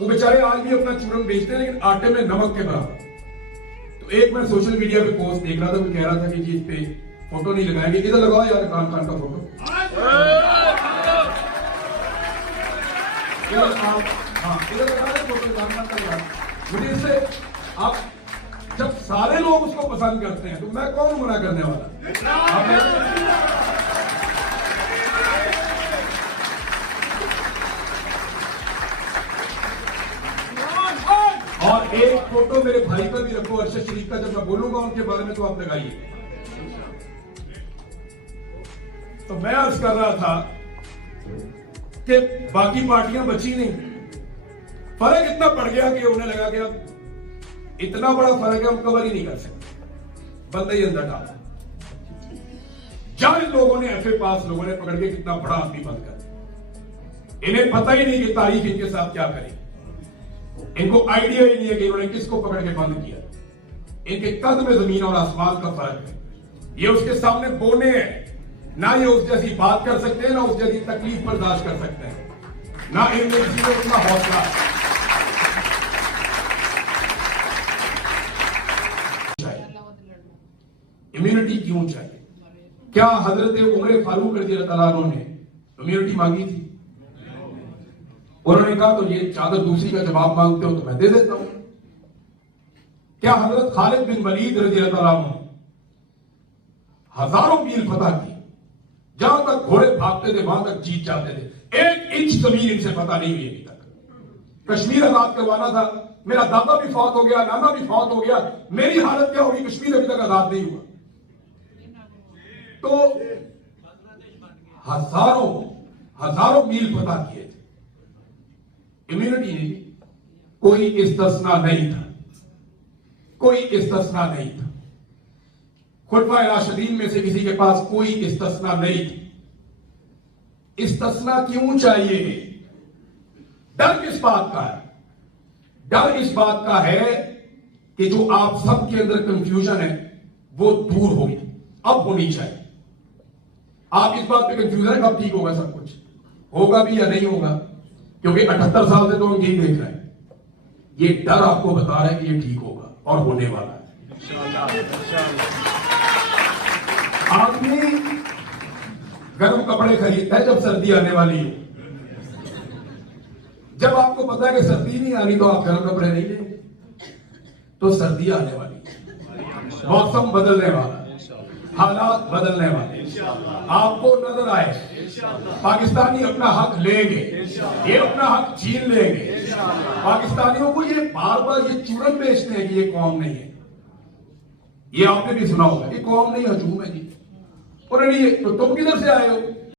वो बेचारे आज भी अपना चूरन बेचते हैं लेकिन आटे में नमक के बराबर। तो एक मैं सोशल मीडिया पे पोस्ट देख रहा था, वो कह रहा था कि जी इस पे फोटो नहीं लगाएंगे, इधर लगाओ यार इमरान खान का फोटो। इधर लगा दे फोटो इमरान खान का लगा। मुझे इससे आप जब सारे लोग उसको पसंद करते हैं तो मैं कौन मना करने वाला। और एक फोटो मेरे भाई का भी रखो अरशद शरीफ का, जब मैं बोलूंगा उनके बारे में तो आप लगाइए। तो मैं अर्ज कर रहा था कि बाकी पार्टियां बची नहीं, फर्क इतना पड़ गया कि उन्हें लगा कि अब इतना बड़ा फर्क है हम कवर ही नहीं कर सकते, बंदे ही अंदर डाला। जब इन लोगों ने एफए पास लोगों ने पकड़ के कितना बड़ा आदमी बंद कर दिया, इन्हें पता ही नहीं कि तारीख इनके साथ क्या करेगी, इनको आइडिया ही नहीं है कि इन्होंने किसको पकड़ के बंद किया। इनके कद में जमीन और आसमान का फर्क है। ये उसके सामने बोने हैं, ना ये उस जैसी बात कर सकते हैं, ना उस जैसी तकलीफ बर्दाश्त कर सकते हैं, ना इनमें किसी को उतना हौसला। इम्यूनिटी क्यों चाहिए? क्या हजरत उमर फारूक रज़ियल्लाहु अन्हु ने इम्यूनिटी मांगी थी? उन्होंने कहा तो ये चादर दूसरी का जवाब मांगते हो तो मैं दे देता हूं। क्या हजरत खालिद बिन वलीद रज़ियल्लाहु अन्हु हजारों मील फतह की, जहां तक घोड़े भागते थे वहां तक जीत जाते थे, 1 इंच जमीन इनसे पता नहीं हुई अभी तक। कश्मीर आजाद करवाना था, मेरा दादा भी फौत हो गया, नाना भी फौत हो गया, मेरी हालत क्या होगी? कश्मीर अभी तक आजाद नहीं हुआ। तो हजारों मील फतह किए थे, इम्यूनिटी नहीं थी। कोई इस्तिस्ना नहीं था, कोई इस्तिस्ना नहीं था। खुलफाए राशिदीन में से किसी के पास कोई इस्तिस्ना नहीं थी। इस्तिस्ना क्यों चाहिए? डर किस बात का है? डर इस बात का है कि जो आप सबके अंदर कंफ्यूजन है वो दूर होगी, अब होनी चाहिए। आप इस बात पे कंफ्यूजन है कब ठीक होगा, सब कुछ होगा भी या नहीं होगा, क्योंकि 78 साल से तो हम यही देख रहे हैं। ये डर आपको बता रहा है कि ये ठीक होगा और होने वाला है। आदमी गर्म कपड़े खरीदता है जब सर्दी आने वाली हो। जब आपको पता है कि सर्दी नहीं आनी तो आप गर्म कपड़े नहीं लेंगे। तो सर्दी आने वाली, मौसम बदलने वाला, हालात बदलने वाले, आपको नजर आए पाकिस्तानी अपना हक लेंगे, ये अपना हक छीन लेंगे। पाकिस्तानियों को ये बार बार ये चूरन बेचते हैं कि ये कौम नहीं है। ये आपने भी सुना होगा, ये कौम नहीं हजूम है जी। उन्होंने ये तो तुम किधर से आए हो?